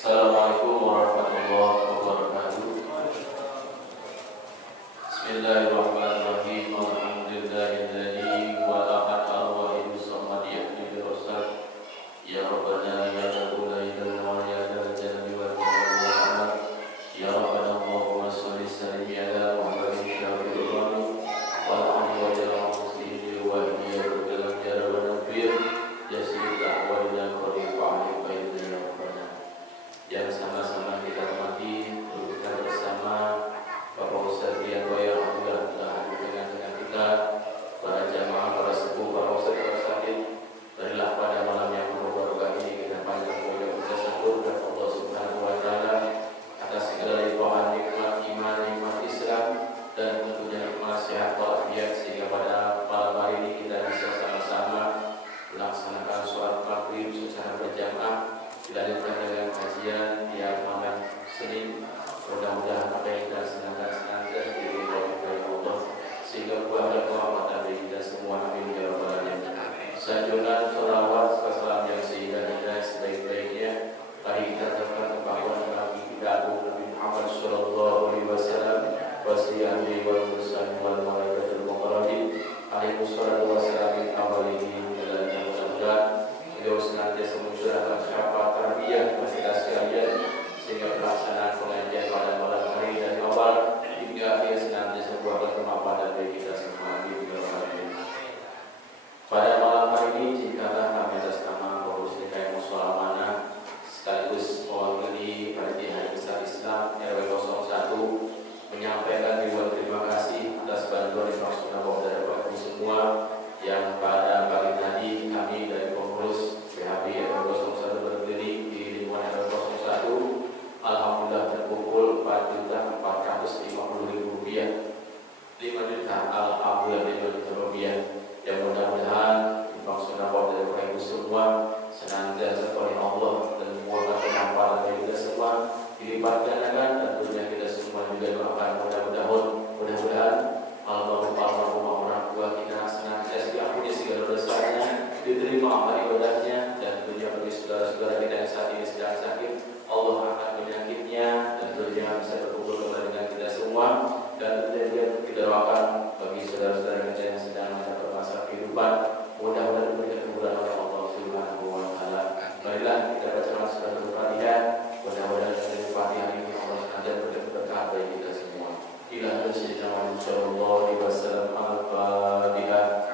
Assalamualaikum warahmatullahi wabarakatuh. Bismillahirrahmanirrahim. Alhamdulillahilladzi wa'ahat al-wahidus samad yahdil rasad. Ya Rabbana ya Rabbul ilahi wa ya dzal jalali wal ikram. Ya Rabbana Allahumma shalli sallim ala Muhammadin syafi'il umam wal ali wa ala muslimin wa ya rabbal alamin. Ya sayyidina wa lana qarib wa alim ya Rabbana. Yang sama-sama kita hormati, kita bersama Bapak Ustaz Dianto yang alhamdulillah telah hadir dengan kita, para jamaah, para sepuh, para ustaz, para sakit. Berilah pada malam yang penuh barokah ini kita panjang umur kita syukur kepada Allah Subhanahu wa taala atas segala limpahan nikmat iman, nikmat Islam dan tentunya nikmat sehat walafiat sehingga pada malam hari ini kita bisa sama-sama melaksanakan sholat maghrib secara berjamaah dilanjutkan dengan kajian tiap malam Senin. Mudah-mudahan apa yang kita senangkan senantiasa diridhoi oleh Allah sehingga buah dan kehormatan bagi kita semua. Amin ya rabbal alamin. Sanjungan sholawat salam yang seindah-indah sebaik-baiknya mari kita tetapkan kepada Nabi kita Agung Nabi Muhammad sallallahu alaihi wasallam wasiyami wal mursalin wal malaikatul muqarrabin alaihi wassalatu wassalam min awalihi ila al-akhir. Beliau senantiasa mencurahkan syafaat tarbiyah kepada kita sekalian sehingga pelaksanaan pengajian pada malam hari dari awal hingga akhir senantiasa membuahkan kemapanan bagi kita semua. Pada malam hari ini jikalau kami atas nama Pengurus DKM Mushola Amanah sekaligus mewakili Panitia Hari Besar Islam RW 01 menyampaikan ribuan terima kasih atas bantuan infrastruktur dari Bapak Ibu semua yang pada pagi tadi kami dari pengurus PHB RW 01 berdiri di lingkungan RW 01 alhamdulillah terkumpul Rp4.450.000, 5 juta alhamdulillah 5 juta rupiah. Yang mudah-mudahan infrastruktur dari Bapak Ibu semua senantiasa oleh Allah dan membuahkan kemampanan bagi kita semua dilipat gandakan. Tentunya kita semua juga doakan mudah-mudahan almarhum orang tua kita senantiasa diampuni segala dosanya, diterima amal ibadahnya, dan tentunya bagi saudara-saudara kita yang saat ini sedang sakit Allah angkat penyakitnya dan tentunya bisa berkumpul kembali dengan kita semua. Dan tentunya kita doakan bagi saudara-saudara kita yang sedang mendapat masalah kehidupan mudah-mudahan diberikan kemudahan oleh Allah Subhanahu wa taala. Marilah kita baca surah Al-Fatihah. Mudah-mudahan dari Fatihah ini Allah senantiasa berikan berkah bagi kita semua. Ila sayyidina Muhammad sallallahu alaihi wasallam. Al-Fatihah.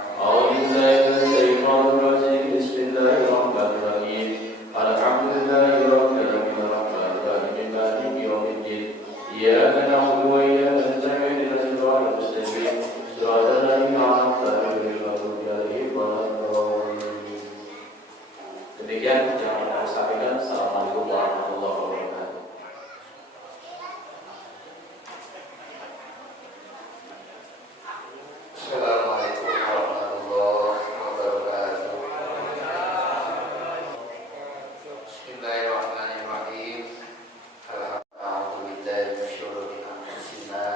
Bismillahirrahmanirrahim. Alhamdulillahirabbil alamin maliki yaumiddin. Iyyaka na'budu wa iyyaka nasta'in ihdinas siratal mustaqim siratal ladzina an'amta 'alaihim ghairil maghdubi 'alaihim waladdallin. Demikian yang saya sampaikan. Assalamualaikum warahmatullahi wabarakatuh. Assalamualaikum warahmatullahi wabarakatuh. Bismillahirrahmanirrahim. Alhamdulillahi min syururi anfusina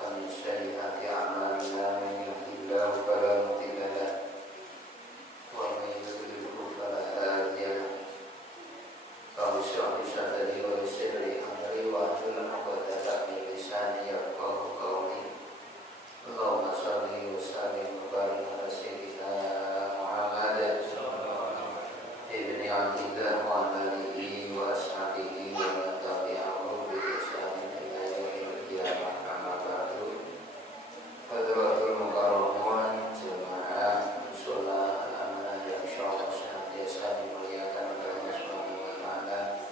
wa min sayyiati a'malina. Man yahdihillahu fala mudilla lahu wa man yudlilhu fala hadiya lahu. Rabbi shrah li sadri wa yassir li amri wahlul 'uqdatam min lisani yafqahu qawli. Allahumma shalli wa sallim wa barik ala sayyidina Muhammad ibni Abdillah wa ala alihi wa ashabihi wa man tabi'ahum bi ihsanin ila yaumil qiyamah. Amma ba'du. Hadratul mukarramun jemaah mushola Al-Amanah yang insyaallah senantiasa dimuliakan oleh Allah Subhanahu wa taala.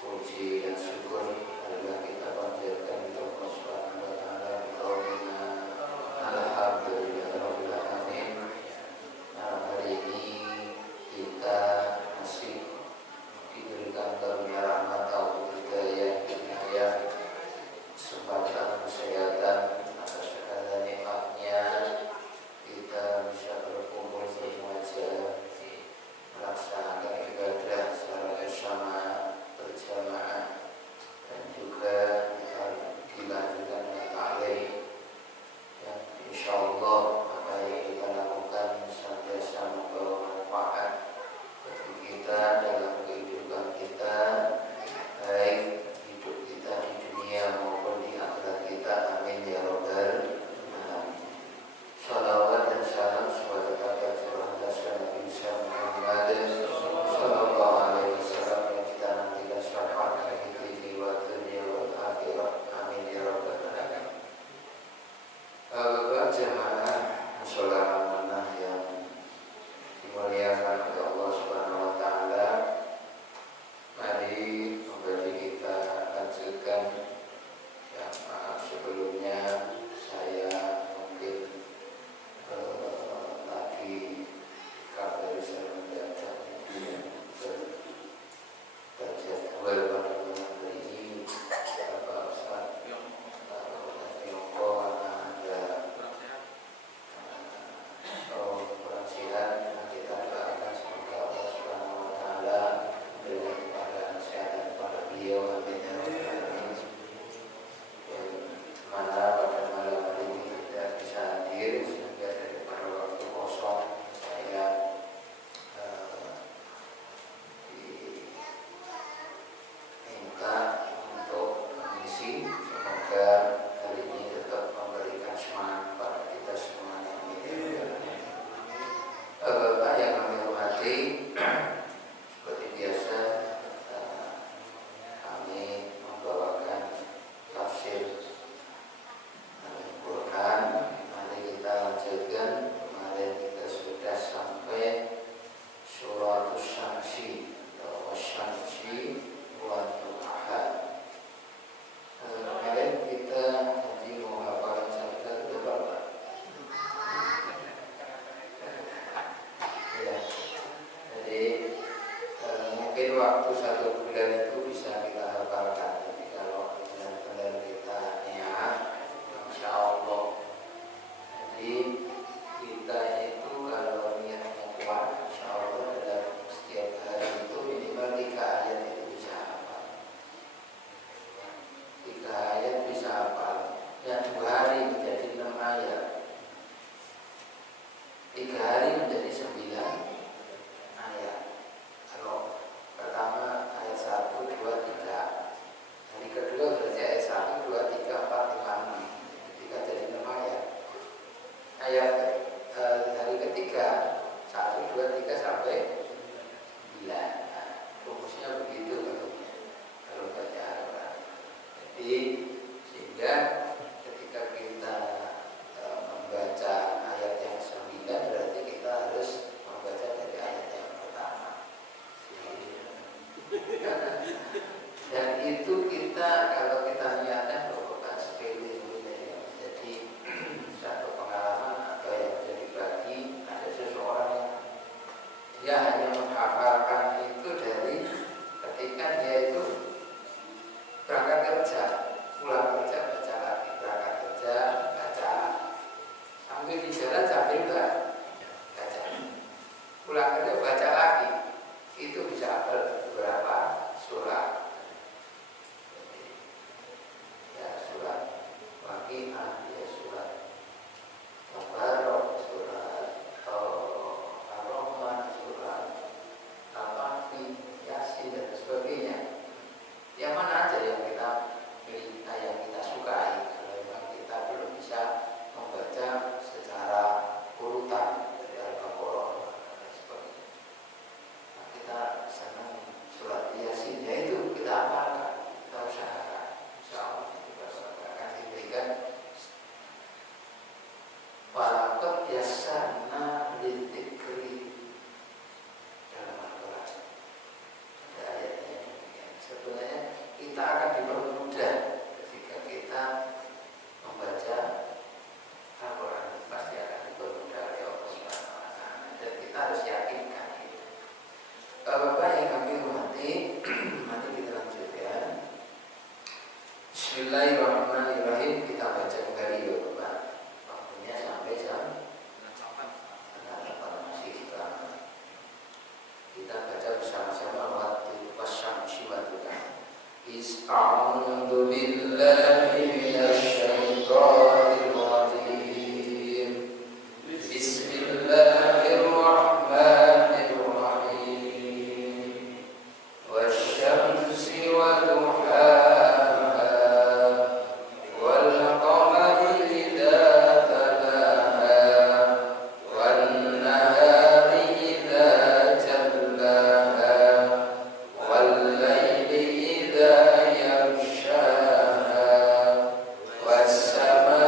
Puji dan syukur adalah kita panjatkan kepada Allah Subhanahu wa taala. Alhamdulillahirabbil alamin. Malam hari ini kita masih diberikan karunia rahmat taufik hidayah kesempatan kesehatan atas segala nikmatnya kita bisa berkumpul bermuaja melaksanakan ibadah secara bersama berjamaah dan juga dilanjutkan dengan ta'lim. Insyaallah apa yang kita lakukan senantiasa membawa manfaat bagi kita dalam kehidupan kita lanjutkan. Ya, maaf sebelumnya saya mungkin tadi kabar saya mendadak terjadwal pada malam hari ini. Bapak Ustaz Yongko ada kurang sehat, kita doakan semoga Allah Subhanahu wa Ta'ala memberikan kepada kesehatan kepada beliau. Amin ya rabbal alamin. Mana pada malam hari ini tidak bisa hadir sehingga daripada waktu kosong saya diminta untuk mengisi. Semoga hari ini tetap memberikan semangat pada kita semuanya. Bapak yang kami hormati, seperti biasa kami membawakan tafsir Al-Quran. Mari kita lanjutkan. Kemarin kita sudah sampai surat Asy-Syamsi atau Asy-Syamsi wa Duhaha. Kemarin kita nanti mau hafalan sampai berapa? Ya, jadi mungkin waktu 1 bulan itu bisa kita hafalkan. Tapi kalau benar-benar kita niat, insya Allah. Jadi kita itu kalau niatnya kuat, insya Allah dalam setiap hari itu minimal 3 ayat itu bisa hafal. 3 ayat bisa hafal. Dan 2 hari menjadi 6 ayat. 3 hari menjadi 9 ayat. Kalau pertama ayat 1, 2, 3. Hari kedua berarti ayat 1, 2, 3, 4, 5, 6. Ketika jadi 6 ayat. Ayat hari ketiga 1, 2, 3 sampai 9. Nah, rumusnya begitu kalau baca Al-Quran. Jadi sehingga ketika kita membaca ayat yang 9 berarti kita harus membaca dari ayat yang pertama. Dan itu kita kalau kita niatkan bukan sepele. Jadi satu pengalaman atau yang jadi bagi ada seseorang yang dia hanya menghafalkan itu dari ketika dia itu berangkat kerja, pulang kerja baca lagi, berangkat kerja baca, sambil di jalan sambil baca, pulang kerja baca lagi, itu bisa hafal beberapa surat. Ya surat Waqiah, ya surat Tabarok, surat Ar-Rahman, surat Al-Kahfi, Yasin dan sebagainya. Yang mana aja yang kita pilih, yang kita sukai. Kalau memang kita belum bisa membaca secara urutan dari Al-Baqarah dan sebagainya. Nah, kita senang surat Yasin, yaitu kita hafalkan, kita usahakan. Insya Allah kita akan diberikan walaqad yassarna lidzikri dalam Al-Quran. Ada ayatnya demikian. Sebenarnya kita akan dipermudah ketika kita membaca Al-Quran. Pasti akan dipermudah oleh Allah Subhanahu wa Ta'ala. Dan kita harus yakinkan itu. Bapak yang kami hormati, mari kita lanjutkan. Bismillahirrahmanirrahim. Kita baca kembali ya Bapak. Waktunya sampai jam 8 masih lama. Kita baca bersama-sama waktu Wasyamsi wa Duhaha. A'udzu billahi minasy syaithanir rajim. Bismillahirrahmanirrahim. Wasyamsi wa duhaha wal qamari idza talaha wan nahari idza jallaha wal laili idza yaghshaha was samaa'i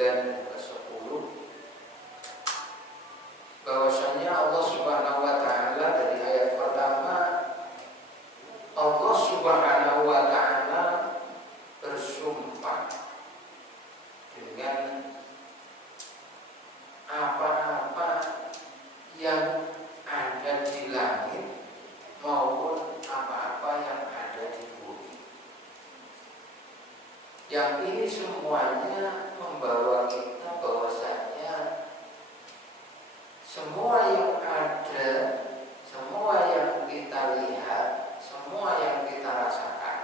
dan ke-10 bahwasanya Allah Subhanahu wa taala dari ayat pertama Allah Subhanahu wa taala bersumpah dengan apa-apa yang ada di langit maupun apa-apa yang ada di bumi. Yang ini semuanya membawa kita bahwasanya semua yang ada, semua yang kita lihat, semua yang kita rasakan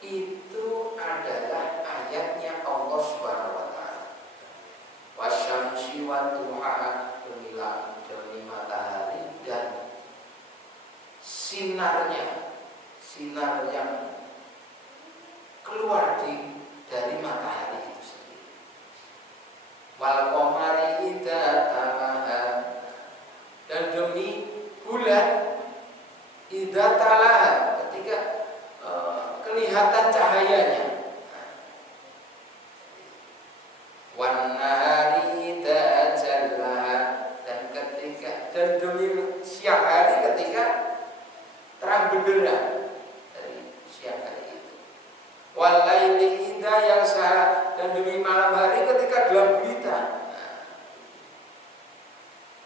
itu adalah ayatnya Allah Subhanahu wa taala. Wasyamsi wa duhaha, demi langit, demi matahari dan sinarnya, sinar yang keluar dari matahari itu sendiri. Wal qamari idza talaha, dan demi bulan idza talaha, ketika kelihatan cahayanya. Wan nahari idza jallaha, dan demi siang hari ketika terang benderang dari siang hari itu. Wal laili idza yaghsha, dan demi malam hari ketika gelap gulita.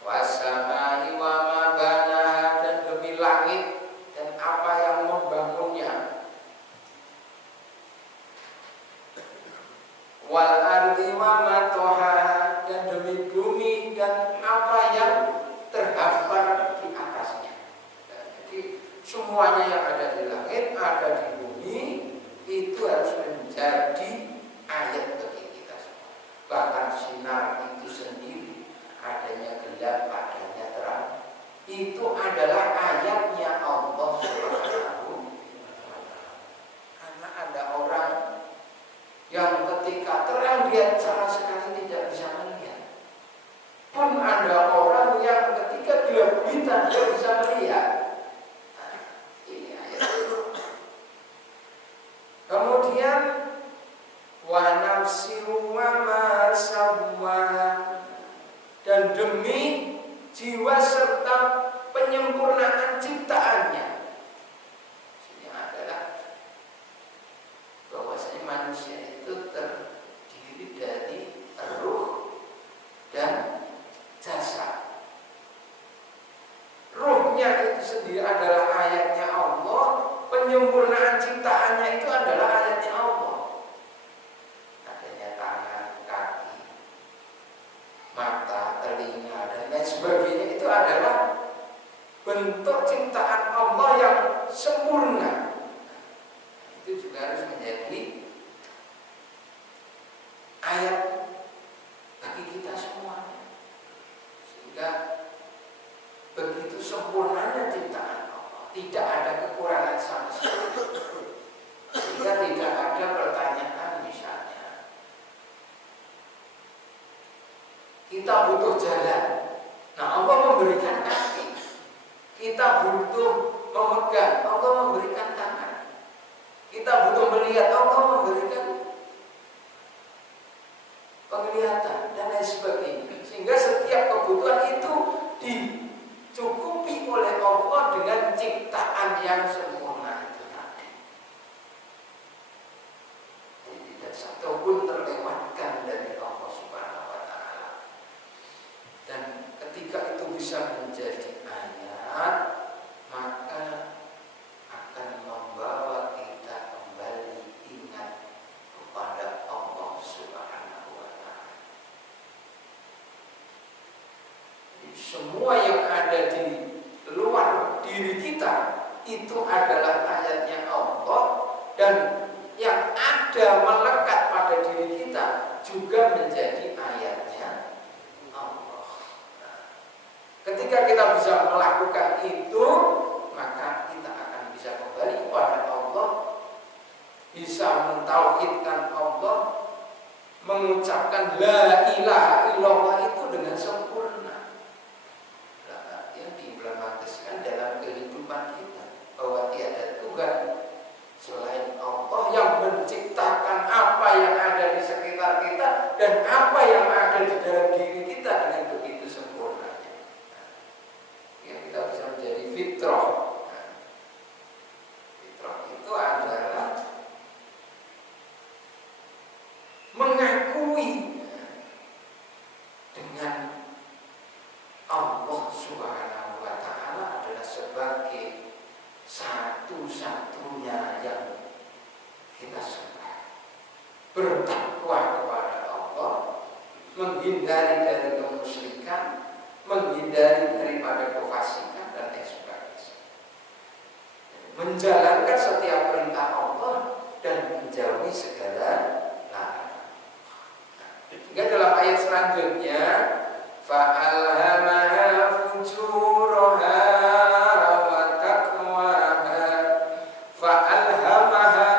Wasamai wa ma banaha, dan demi langit dan apa yang membangunnya. Wal ardi wa ma tohaha, dan demi bumi dan apa yang terhampar di atasnya. Jadi semuanya yang ada di langit, ada di bumi, itu harus menjadi ayat bagi kita semua. Bahkan sinar itu sendiri, adanya gelap, adanya terang, itu adalah ayatnya Allah Subhanahu wa taala. Karena ada orang yang ketika terang dia sama sekali tidak bisa melihat. Pun ada orang yang ketika gelap gulita dia bisa melihat. Nah, ini ayat itu. Kemudian wa nafsi wa ma sawwaha, dan demi jiwa serta penyempurnaan ciptaannya. Ini adalah bahwasanya manusia itu terdiri dari ruh dan jasad. Ruhnya itu sendiri adalah ayatnya Allah, penyempurnaan ciptaannya itu adalah ayatnya Allah. Adanya tangan, kaki, mata, telinga, dan lain sebagainya itu adalah bentuk ciptaan Allah yang sempurna. Itu juga harus menjadi ayat bagi kita semuanya. Sehingga begitu sempurnanya ciptaan Allah, tidak ada kekurangan sama sekali. Sehingga tidak ada pertanyaan misalnya, kita butuh jalan, nah Allah memberikan kaki. Kita butuh memegang, Allah memberikan tangan. Kita butuh melihat, Allah memberikan penglihatan dan lain sebagainya. Sehingga setiap kebutuhan itu dicukupi oleh Allah dengan ciptaan yang sempurna itu tadi. Jadi tidak satu pun terlewatkan dari Allah Subhanahu wa taala. Dan ketika itu bisa menjadi ayat, maka akan membawa kita kembali ingat kepada Allah Subhanahu wa taala. Semua yang ada di luar diri kita itu adalah ayatnya Allah, dan yang ada melekat pada diri kita juga menjadi ayatnya Allah. Ketika kita bisa melakukan itu, maka kita akan bisa kembali kepada Allah, bisa mentauhidkan Allah, mengucapkan la ilaha illallah itu dengan sempurna. Yang diimplementasikan dalam kehidupan kita, bahwa tiada Tuhan selain Allah yang menciptakan apa yang ada di sekitar kita dan mengakui dengan Allah Subhanahu wa Ta'ala adalah sebagai satu-satunya yang kita sembah. Bertakwa kepada Allah, menghindari dari kemusyrikan, menghindari daripada kefasikan dan lain sebagainya. Menjalankan setiap perintah Allah dan menjauhi segala larangan. Hingga dalam ayat selanjutnya, fa'alhamaha fujuraha wa taqwaha. Fa'alhamaha,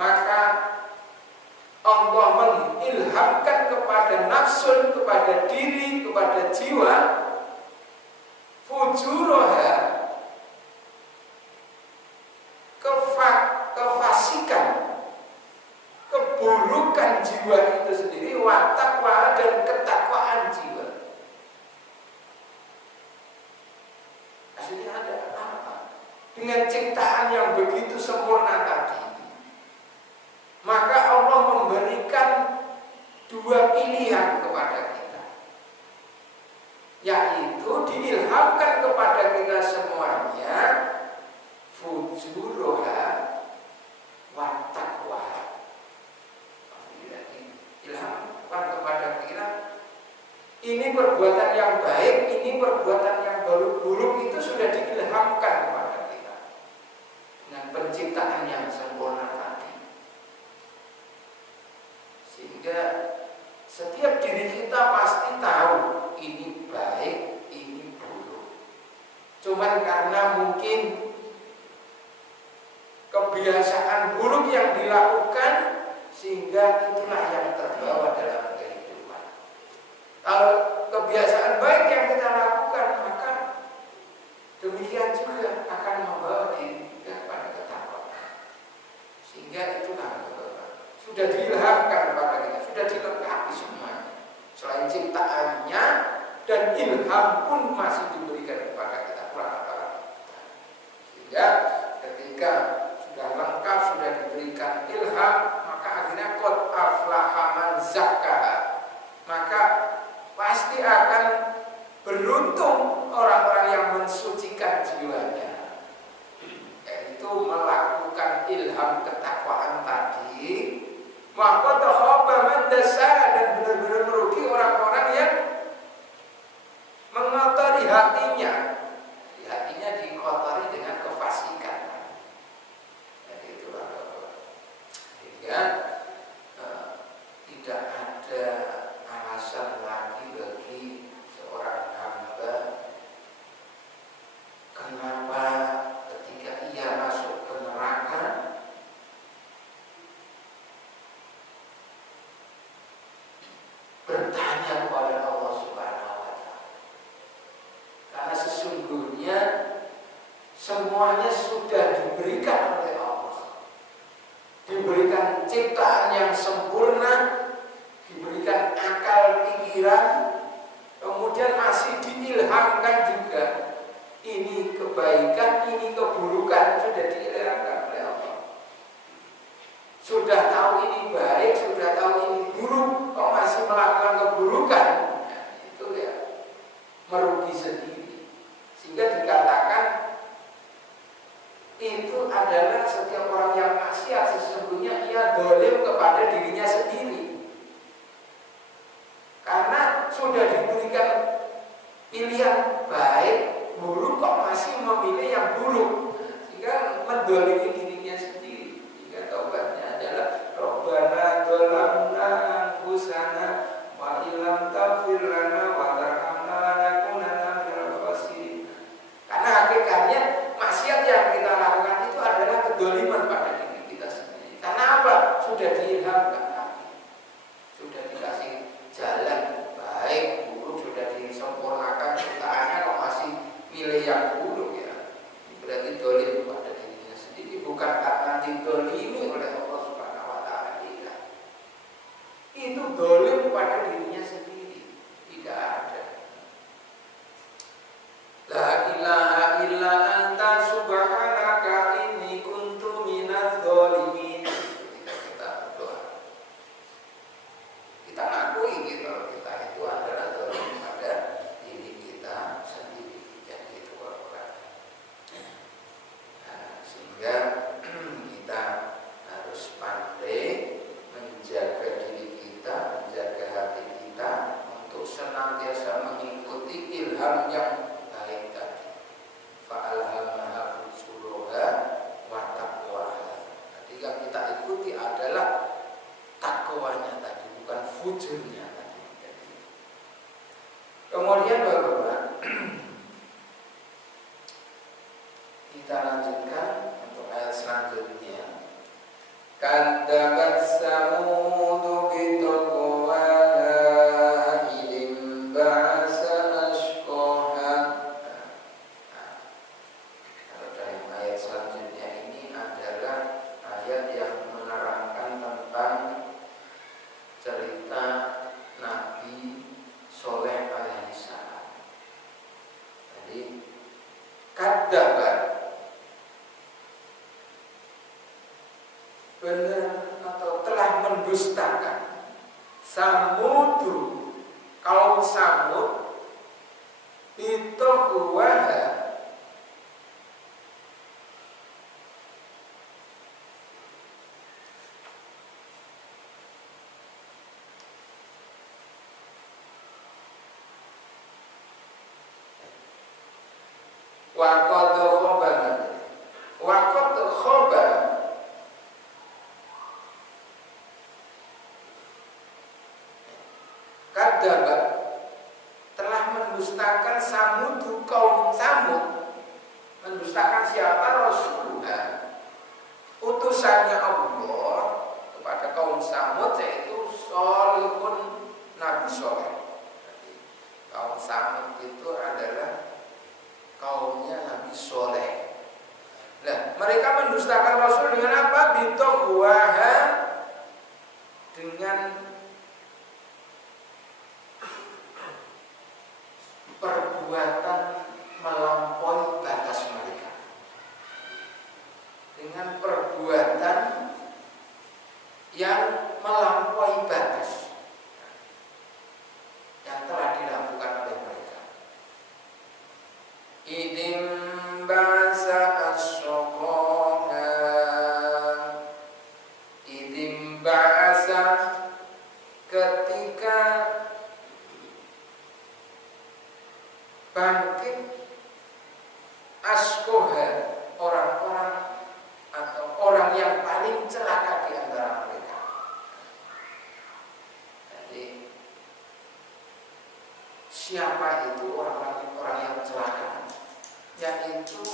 maka Allah mengilhamkan kepada nafsun, kepada diri, kepada jiwa, fujuraha, kefasikan, keburukan jiwa itu sendiri, wa taqwa, dan ketakwaan jiwa. Aslinya ada apa? Dengan ciptaan yang begitu sempurna tadi, maka Allah memberikan dua pilihan kepada kita, yaitu diilhamkan kepada kita semuanya fujuroha wa taqwa. Ilhamkan kepada kita ini perbuatan yang baik, ini perbuatan yang buruk, itu sudah diilhamkan kepada kita dengan penciptaan yang sempurna tadi. Sehingga setiap diri kita pasti tahu ini baik, ini buruk. Cuman karena mungkin kebiasaan buruk yang dilakukan, sehingga itulah yang terbawa dalam kehidupan. Kalau kebiasaan baik yang kita lakukan, maka demikian juga akan membawa diri kita pada ketakwaan. Sehingga itulah sudah diilhamkan kepada kita, sudah dilengkapi semua. Selain ciptaannya, dan ilham pun masih diberikan kepada kita. Sehingga ketika sudah lengkap, sudah diberikan ilham, maka akhirnya qad aflaha man zakkaha, maka pasti akan beruntung orang-orang yang mensucikan jiwanya, yaitu melakukan ilham ketakwaan tadi. Maka khaba man dassaha, dan benar-benar merugi orang-orang yang mengotori hatinya. Hatinya dikotori dengan kefasikan. Sehingga tidak ada alasan lagi bagi seorang hamba kenapa ketika ia masuk ke neraka bertanya kepada Allah Subhanahu wa Ta'ala. Karena sesungguhnya semuanya sudah diberikan oleh Allah. Diberikan ciptaan yang sempurna, diberikan akal pikiran, kemudian masih diilhamkan juga. Ini kebaikan, ini keburukan, sudah diilhamkan oleh Allah. Sudah tahu ini baik, sudah tahu ini buruk, kok masih melakukan keburukan? Nah, itu ya merugi sendiri. Sehingga dikatakan itu adalah setiap orang yang maksiat sesungguhnya ia dolim kepada dirinya sendiri. Karena sudah diberikan pilihan baik, buruk, kok masih memilih yang buruk, sehingga mendolimi dirinya sendiri. Sehingga taubatnya adalah Rabbana dzalamna anfusana wa illam taghfir lana wa tarhamna lanakunanna minal khasirin. Karena hakikatnya maksiat yang kita lakukan itu adalah kedoliman pada diri kita sendiri. Karena apa? Sudah diilhamkan, sudah dikasih jalan baik, buruk sudah disempurnakan ciptaannya, kok masih milih yang buruk ya. Berarti dolim pada dirinya sendiri, bukan karena didolimi oleh Allah Subhanahu wa Ta'ala. Itu dolim pada dirinya sendiri, tidak ada. La ilaha illa anta subhanaka inni kuntu minadz dzalimin. Ketika kita berdoa, takwanya tadi, bukan fujurnya tadi. Kemudian Bapak-bapak, kita lanjutkan untuk ayat selanjutnya. Kadzabat Samud bitagwaha idzin ba'asa ashqaha. Kalau dari ayat selanjutnya ini adalah ayat yang menerangkan tentang cerita Nabi Soleh alaihissalam. Jadi kadzabat benar atau telah mendustakan Samud, kaum Samud itu huwaha waqad khoba kadzabat telah mendustakan Samud, kaum Samud. Mendustakan siapa? Rasulullah, utusannya Allah kepada kaum Samud, yaitu Shalihun, Nabi Soleh. Kaum Samud itu adalah kaumnya Nabi Soleh. Nah, mereka mendustakan Rasul dengan apa? Bitagwaha, dengan perbuatan melampaui batas mereka, dengan perbuatan yang melampaui batas yang telah dilakukan oleh mereka. Idzin ba'asa ashqaha, idzin ba'asa, ketika bangkit ashqaha, orang-orang atau orang yang paling celaka di antara mereka. Jadi siapa itu orang yang celaka? Yaitu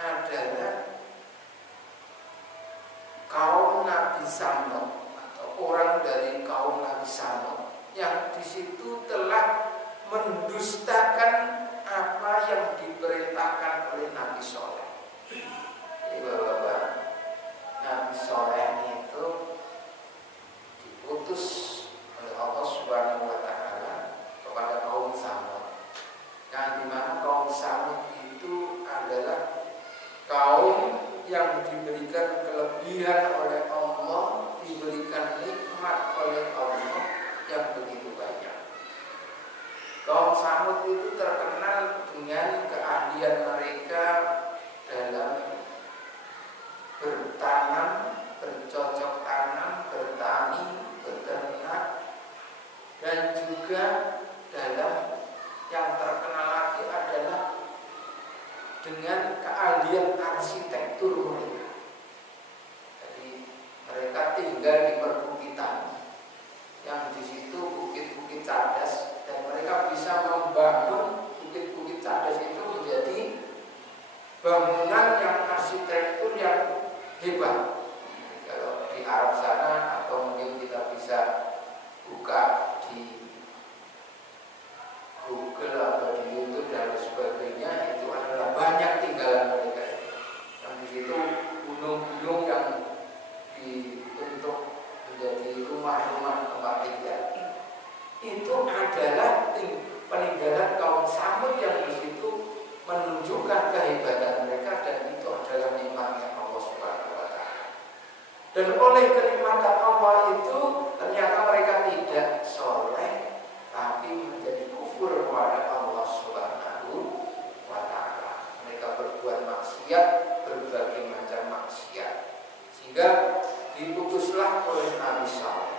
adalah kaum Nabi Samud atau orang dari kaum Nabi Samud yang di situ telah mendustakan apa yang diperintahkan oleh Nabi Soleh. Jadi Bapak-bapak, Nabi Soleh itu diutus oleh Allah Subhanahu wa Ta'ala kepada kaum Samud, yang dimana kaum Samud itu adalah kaum yang diberikan kelebihan oleh Allah, diberikan nikmat oleh Allah yang begitu banyak. Kaum Samud itu terkenal dengan keahlian mereka dalam bertanam, bercocok tanam, bertani, beternak, dan juga dalam yang terkenal lagi adalah dengan keahlian arsitektur mereka. Jadi mereka tinggal di perbukitan yang di situ bukit-bukit cadas, dan mereka bisa membangun bukit-bukit cadas itu menjadi bangunan yang arsitektur yang hebat. Kalau di Arab sana, atau mungkin kita bisa buka di Google atau di YouTube dan sebagainya, itu adalah banyak tinggalan mereka. Dan di situ gunung-gunung yang dibentuk menjadi rumah-rumah tempat tinggal. Itu adalah peninggalan kaum Samud yang di situ menunjukkan kehebatan mereka, dan itu adalah nikmatnya Allah Subhanahu wa Ta'ala. Dan oleh kenikmatan Allah itu ternyata mereka tidak soleh, tapi menjadi kufur kepada Allah Subhanahu wa Ta'ala. Mereka berbuat maksiat, berbagai macam maksiat, sehingga diutuslah oleh Nabi Saleh.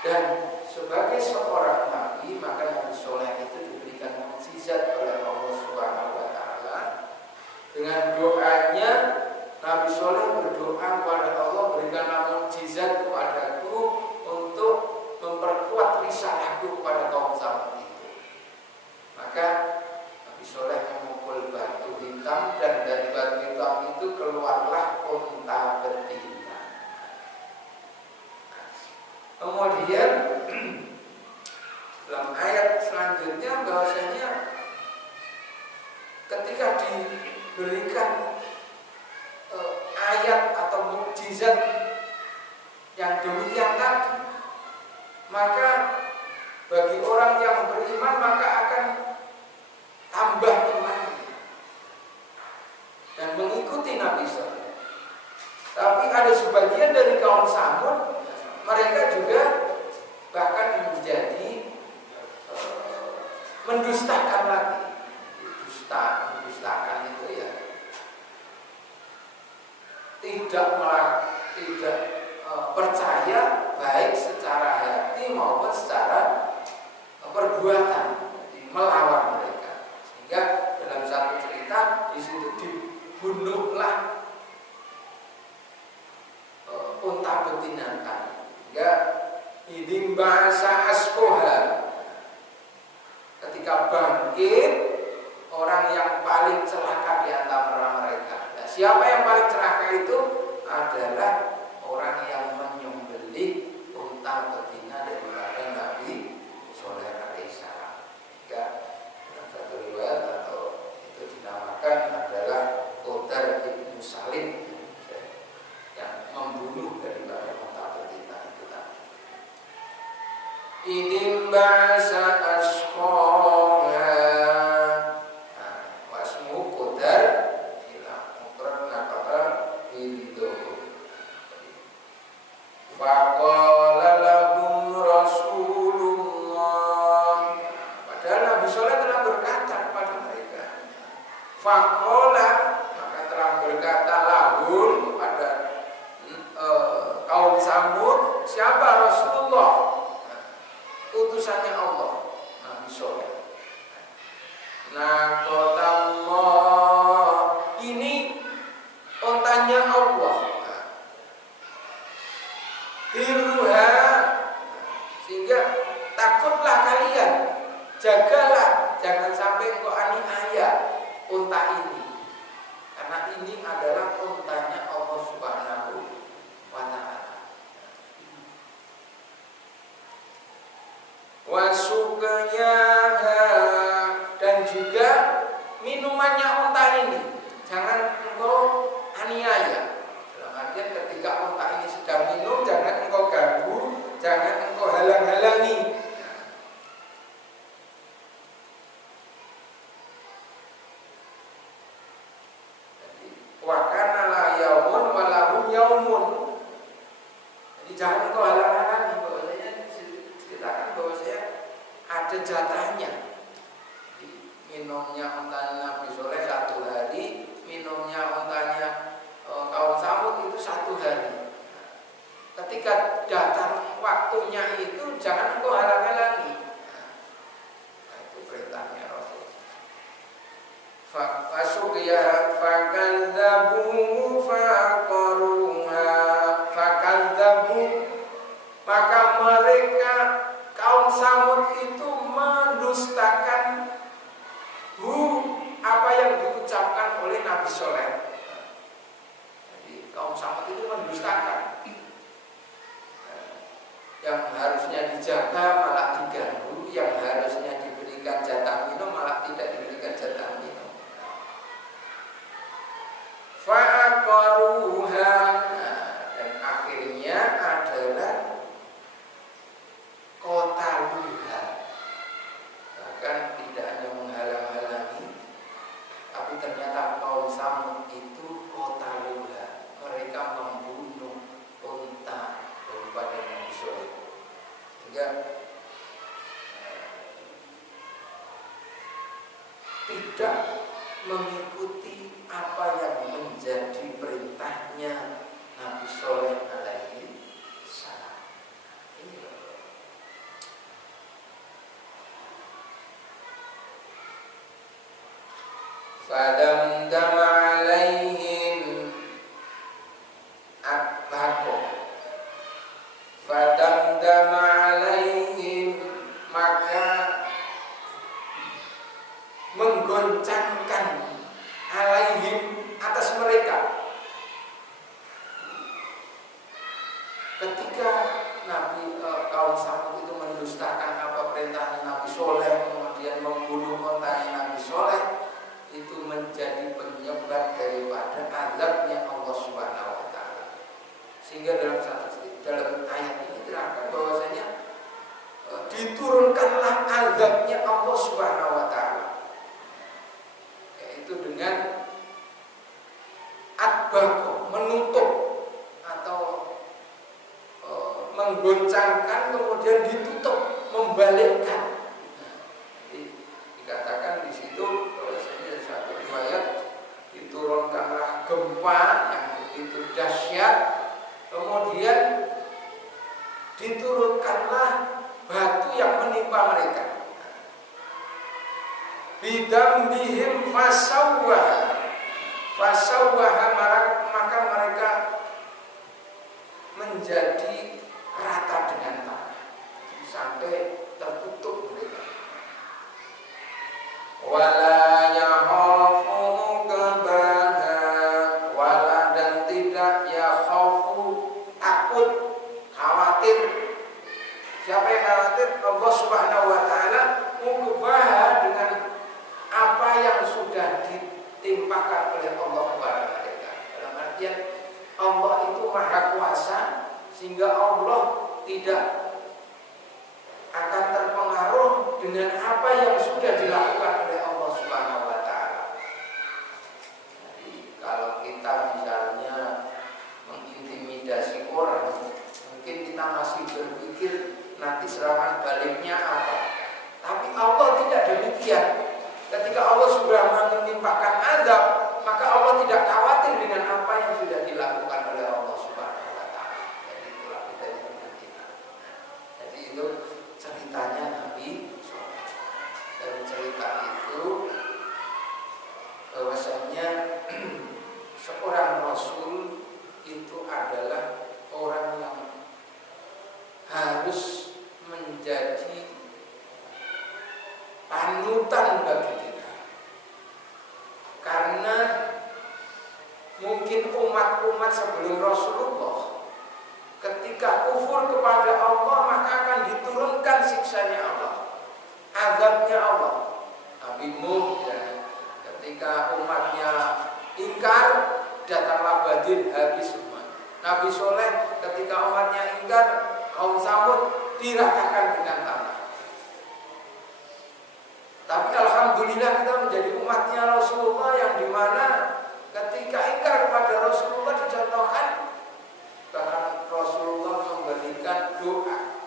Dan sebagai seorang nabi, maka Nabi Saleh itu diberikan mukjizat oleh Allah Subhanahu wa Ta'ala. Dengan doanya Nabi Saleh berdoa kepada Allah, berikanlah mukjizat kepadaku Kemudian dalam ayat selanjutnya bahwasanya ketika diberikan ayat atau mukjizat yang demikian tadi, maka bagi orang yang beriman maka akan tambah imannya dan mengikuti Nabi SAW. Tapi ada sebagian dari kaum Samud, mereka juga bahkan menjadi mendustakan lagi. Mendustakan itu ya tidak percaya baik secara hati maupun secara perbuatan, melawan mereka. Sehingga dalam satu cerita di situ dibunuhlah unta betina tadi. Hingga idim bahasa askoha, ketika bangkit orang yang paling celaka di antara mereka. Nah, siapa yang paling celaka itu adalah orang yang menyembelih unta betina daripada Nabi Soleh alaihissalam. Ya, dalam satu riwayat atau itu dinamakan adalah Qudar ibnu Salim yang membunuh daripada unta betina itu tadi. Idim bahasa asqoha, wasmu Qudar ila mukran nakata itu. Faqala lahum Rasulullah, padahal Nabi Soleh telah berkata kepada mereka. Faqala, maka telah berkata lahum kepada kaum Samud, siapa Rasulullah, utusannya Allah, Nabi Soleh. Naqatallah, ini ontanya Allah. Diruha, sehingga takutlah kalian, jagalah, jangan sampai engkau aniaya unta ini, karena ini adalah untanya Allah Subhanahu wa ta'ala. Wasuqyaha, dan juga minumannya unta ini jangan engkau aniaya. Dalam artian ketika unta ini sedang minum, jangan engkau ganggu, jangan engkau halang-halangi. Wa kana la yaumun wa lahum yaumun. Jadi jangan engkau halang-halangi. Bahwasanya ceritakan bahwasanya ada jatahnya. Minumnya untanya Nabi Soleh 1 hari, minumnya untanya kaum Samud itu 1 hari. Ketika datang waktunya itu jangan engkau halang-halangi. Nah, itu perintahnya Rasul. Fasuqya fakadzabu faqaruha, fakadzabu, maka mereka kaum Samud itu mendustakan apa yang diucapkan oleh Nabi Soleh. Jadi kaum Samud itu mendustakan. Yang harusnya dijaga malah diganggu, yang harusnya diberikan jatah minum malah tidak diberikan jatah minum. Fa'aqaruha, dan akhirnya adalah qataluha. Bahkan tidak hanya menghalang-halangi, tapi ternyata kaum Samud itu qataluha, mereka membunuh unta daripada Nabi Soleh. Sehingga tidak mengikuti apa yang menjadi perintahnya Nabi Soleh alaihi salam. Fadamdama alaihim atbaqo, fadamdama alaihim, maka menggoncangkan alaihim, atas mereka. Ketika Nabi orang Samud itu mendustakan apa perintahnya Nabi Soleh, kemudian membunuh ontanya Nabi Soleh, itu menjadi penyebab daripada azabnya Allah Subhanahu wa taala. Sehingga dalam ayat ini diterangkan bahwasanya diturunkanlah azabnya Allah Subhanahu wa taala, yaitu dengan atbaqo, menutup atau menggoncangkan kemudian ditutup, membalikkan. Dikatakan di situ bahwasanya satu riwayat diturunkanlah gempa yang begitu dahsyat, kemudian diturunkanlah batu yang menimpa mereka. Bidambihim fasawwaha, maka mereka menjadi rata dengan tanah sampai tertutup mereka. Wala yakhafu qabaha, wala dan tidak yakhafu, takut, khawatir. Siapa yang khawatir? Allah Subhanahu wa taala mengubah dengan apa yang sudah ditimpakan oleh Allah kepada mereka. Dalam artian Allah itu maha kuasa, sehingga Allah tidak akan terpengaruh dengan apa yang sudah dilakukan oleh Allah Subhanahu wa taala. Jadi kalau kita misalnya mengintimidasi orang, mungkin kita masih berpikir nanti serangan baliknya apa. Tapi Allah tidak demikian. Ketika Allah sudah menimpakan azab, maka Allah tidak khawatir dengan apa yang sudah dilakukan oleh Allah Subhanahu wa taala. Jadi itulah kita yang mengerti. Jadi itu ceritanya Nabi Soleh. Dari cerita itu bahwasanya seorang Rasul itu adalah orang yang harus menjadi panutan bagi kita. Karena mungkin umat-umat sebelum Rasulullah ketika kufur kepada Allah maka akan diturunkan siksanya Allah, azabnya Allah. Nabi Nuh ketika umatnya ingkar, datanglah badir, habis semua. Nabi Soleh ketika umatnya ingkar, kaum Samud diratakan dengan tanah. Tapi alhamdulillah kita menjadi umatnya Rasulullah yang dimana ketika ingkar kepada Rasulullah dicontohkan, bahkan Rasulullah memberikan doa,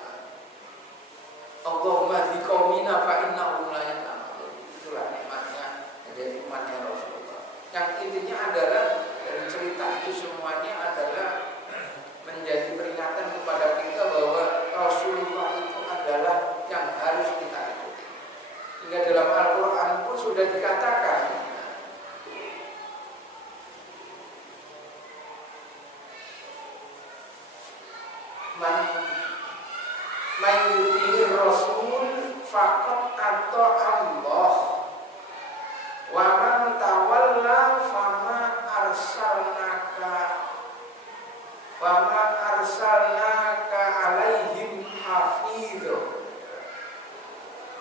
Allahumma hdi qaumina fa innahum la ya'lamun. Itulah nikmatnya menjadi umatnya Rasulullah. Yang intinya adalah dari cerita itu semuanya adalah menjadi peringatan kepada kita bahwa Rasulullah itu adalah yang harus kita ikuti. Hingga dalam Al-Quran pun sudah dikatakan, Man yuti'ir Rasul faqad ata'a Allah wa man tawalla fama arsalnaka alaihim hafidho.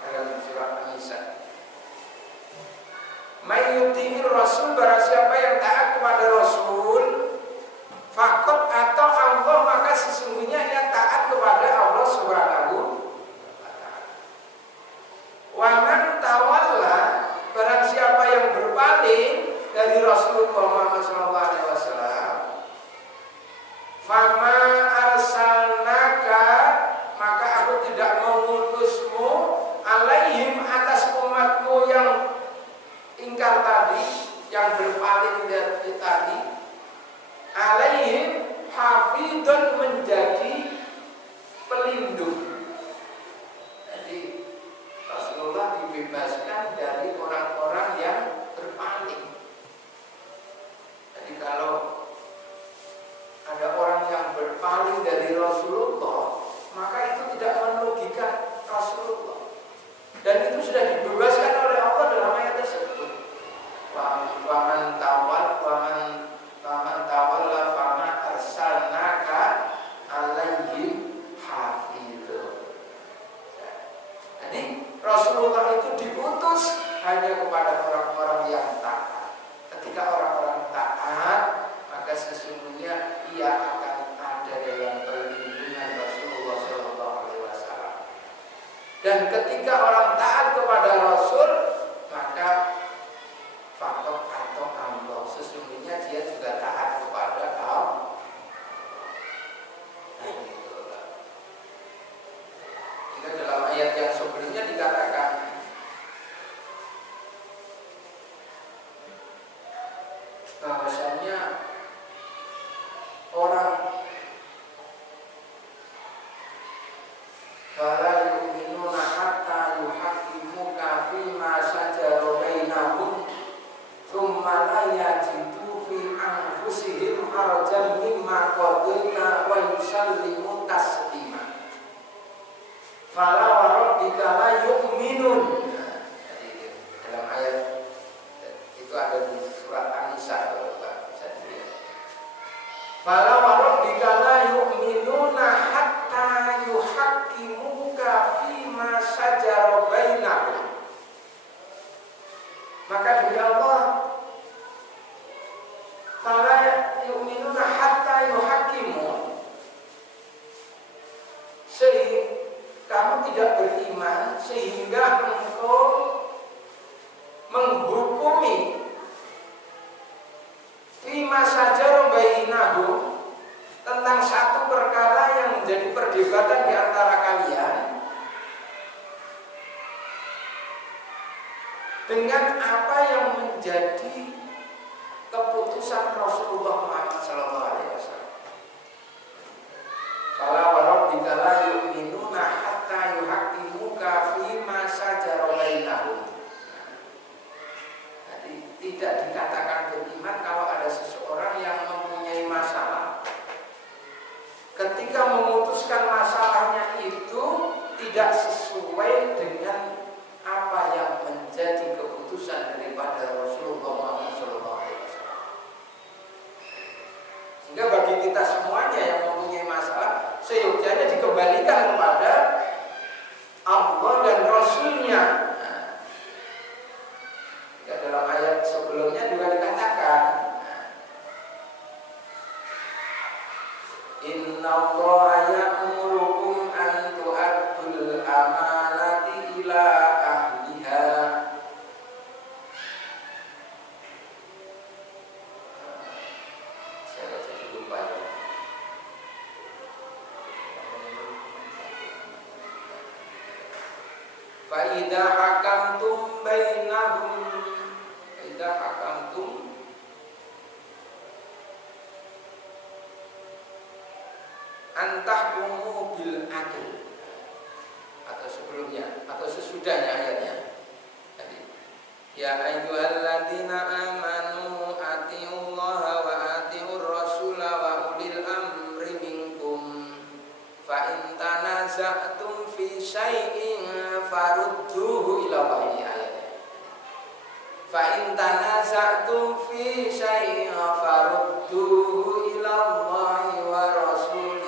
Dalam surat An-Nisa, Man yuti'ir Rasul, barang siapa yang taat kepada Rasul, faqad atau Allah, maka sesungguhnya ia taat kepada Allah Subhanahu wa taala. Wa man tawalla, barang siapa yang berpaling dari Rasulullah Muhammad sallallahu alaihi wasallam, fama arsalnaka, maka aku tidak mengutusmu alaihim, atas umatmu yang ingkar tadi, yang berpaling dari tadi, alaihim hafidun, menjadi pelindung. Jadi Rasulullah dibebaskan dari orang-orang yang berpaling. Jadi kalau ada orang yang berpaling dari Rasulullah, maka itu tidak merugikan Rasulullah. Dan itu sudah dibebaskan oleh Allah dalam ayat tersebut. Waman tawalla fama arsalnaka alaihim hafidh. Rasulullah itu diutus hanya kepada orang-orang yang taat. Ketika orang-orang taat, maka sesungguhnya ia akan ada dalam perlindungan Rasulullah SAW. Dan ketika orang taat kepada Rasul, maka fakot atau Allah, sesungguhnya dia juga taat kepada Allah. Jika dalam ayat yang sebelumnya dikatakan bahwasanya orang fala yu'minuna hatta yuhaqqimuka fima shajara bainahum thumma la yajidu fi anfusihim harajan mimma qadaita wa yusallimu taslima. Fala wa rabbika la yu'minun. Dalam ayat itu ada di surat An-Nisa, kalau Pak bisa dilihat. Fala wa rabbika la yu'minuna hatta yuhaqqimuka fima shajara bainahum. Maka demi Allah, fala yu'minuna hatta yuhaqqimu, sehingga kamu tidak beriman sehingga engkau menghukumi fima shajara bainahum, tentang satu perkara yang menjadi perdebatan di antara kalian, dengan apa yang menjadi keputusan Rasulullah Muhammad SAW. Fala wa rabbika la yu'minuna hatta yuhaqqimuka fima shajara bainahum. Jadi tidak dikatakan beriman kalau ada seseorang yang mempunyai masalah. Ketika memutuskan masalahnya itu tidak sesuai dengan apa yang menjadi keputusan daripada Rasulullah Muhammad SAW. Sehingga bagi kita semuanya yang mempunyai masalah, seyogyanya dikembalikan kepada Allah dan Rasulnya. Nah, dalam ayat sebelumnya juga dikatakan, Innallaha ya'murukum an tu'addul amanati ila ahliha. Saya jadi lupa ya. Fa idza hakamtum bainahum, idza hakamtum antahkumu bil adl, atau sebelumnya atau sesudahnya ayatnya. Jadi, ya ayyuhalladzina amanu atiullaha wa atiur rasula wa ulil amri minkum fa in tanaza'tum fi syai'in farudduhu ila Allahi, ayatnya. Fa in tanaza'tum fi syai'in farudduhu ila Allahi wa rasul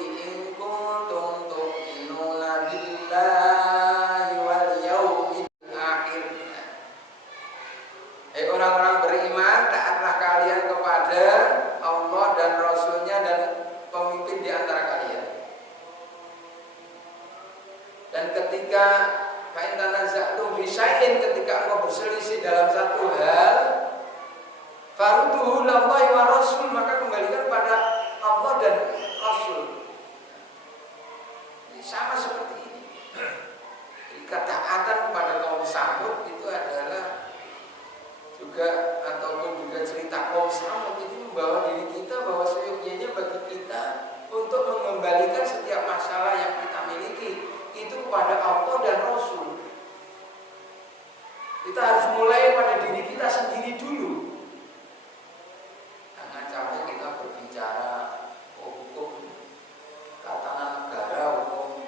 orang-orang beriman, taatlah kalian kepada Allah dan Rasulnya dan pemimpin di antara kalian. Dan ketika fa'in tanaza'tum fi syai'in, ketika engkau berselisih dalam satu hal, farudduhu lillahi wa rasul, maka kembalikan pada Allah dan Rasul. Ini sama seperti ini. Ketaatan kepada kaum Samud itu adalah juga, ataupun juga cerita kaum Samud itu membawa diri kita bahwa seyogyanya bagi kita untuk mengembalikan setiap masalah yang kita miliki itu kepada Allah dan Rasul. Kita harus mulai pada diri kita sendiri dulu. Jangan sampai kita berbicara hukum tatanan negara, hukum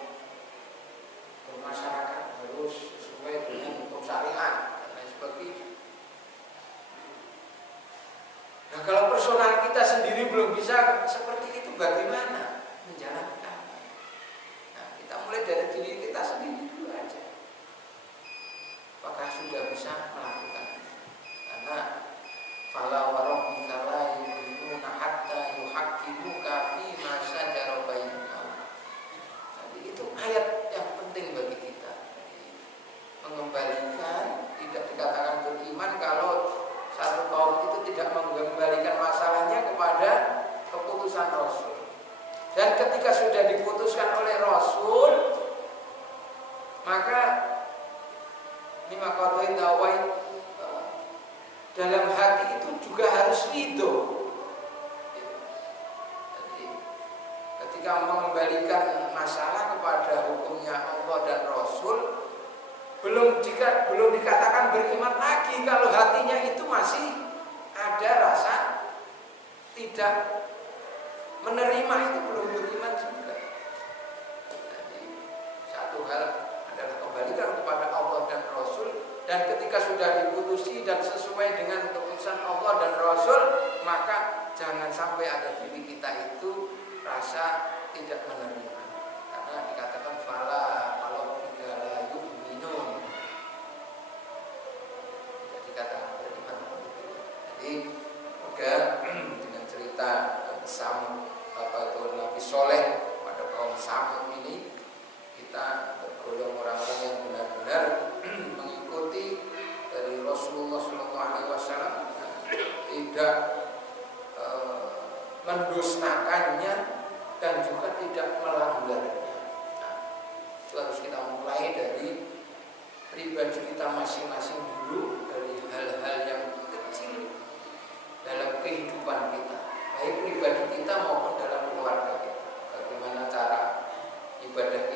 bermasyarakat harus sesuai dengan hukum syariat dan lain sebagainya. Nah, kalau personal kita sendiri belum bisa seperti itu, bagaimana menjalankan? Nah, kita mulai dari diri kita sendiri dulu aja. sudah bisa melakukan. Karena fala wa rabbika la yu'minuna hatta yuhaqqimuka fima shajara bainahum. Jadi itu ayat yang penting bagi kita. Mengembalikan, tidak dikatakan beriman kalau satu kaum itu tidak mengembalikan masalahnya kepada keputusan Rasul. Dan ketika sudah diputuskan oleh Rasul, maka lima qadain tawai dalam hati itu juga harus ridho. Jadi ketika mengembalikan masalah kepada hukumnya Allah dan Rasul, belum dikatakan beriman lagi kalau hatinya itu masih ada rasa tidak menerima, itu belum beriman juga. Jadi satu hal adalah kembalikan kepada Allah dan Rasul, dan ketika sudah diputusi dan sesuai dengan keputusan Allah dan Rasul, maka jangan sampai ada diri kita itu rasa tidak menerima. Karena dikatakan fala kalau tidak la yu'minun, tidak dikatakan beriman. Jadi moga dengan cerita Samud, Nabi Soleh pada kaum Samud ini, kita tergolong orang-orang yang benar-benar mengikuti dari Rasulullah SAW, tidak mendustakannya dan juga tidak melanggarnya. Nah, itu harus kita mulai dari pribadi kita masing-masing dulu, dari hal-hal yang kecil dalam kehidupan kita, baik pribadi kita maupun dalam keluarga kita. Bagaimana cara ibadah kita